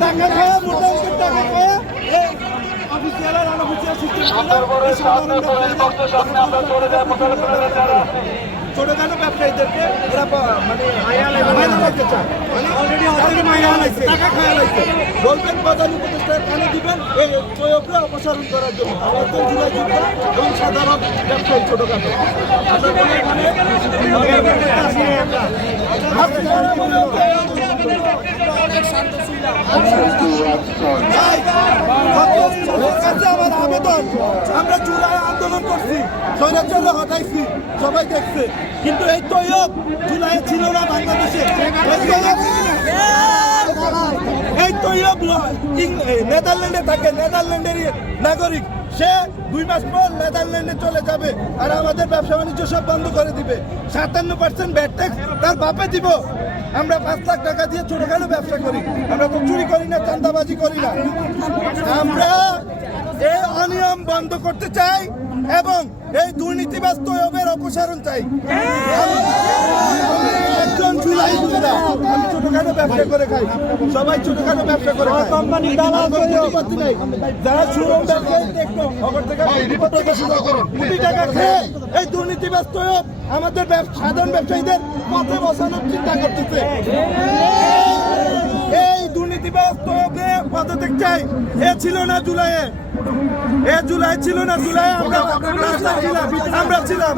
টাকা খাওয়া মোটামুটি টাকা খাওয়া অফিসিয়াল আর অনঅফিসিয়াল ছোটখাটো আমার জুলাই আন্দোলন করছি স্বৈরাচার্য হটাইছি সবাই দেখছে কিন্তু এই তৈয়ব জুলাই ছিল না বাংলাদেশে এই তৈয়ব- নেদারল্যান্ডে থাকে নেদারল্যান্ডের নাগরিক সে দুই মাস পর নেদারল্যান্ডে চলে যাবে আর আমাদের ব্যবসা বাণিজ্য সব বন্ধ করে দিবে। সাতান্ন পার্সেন্ট ব্যাট তার বাপে দিব। আমরা পাঁচ লাখ টাকা দিয়ে ছোটখাটো ব্যবসা করি। আমরা তো চুরি করি না চান্দাবাজি করি না। আমরা এই অনিয়ম বন্ধ করতে চাই এবং এই দুর্নীতিবাজ তৈয়বের অপসারণ চাই আমি একজন জুলাই যোদ্ধা। আমি ছোটখাটো ব্যবসা করে খাই। সবাই ছোটখাটো ব্যবসা করে খায়। কোম্পানি নাই। যারা সুরম ব্যবসায়ী দেখতো খবর থেকে কোটি টাকা খেয়ে এই আমাদের সাধারণ ব্যবসায়ীদের পথে বসানোর চিন্তা করতেছে। এই তৈয়বকে পদত্যাগ চাই এ ছিল না জুলাইয়ে। এ জুলাই ছিল না জুলাই আমরা আমরা ছিলাম। আমরা ছিলাম।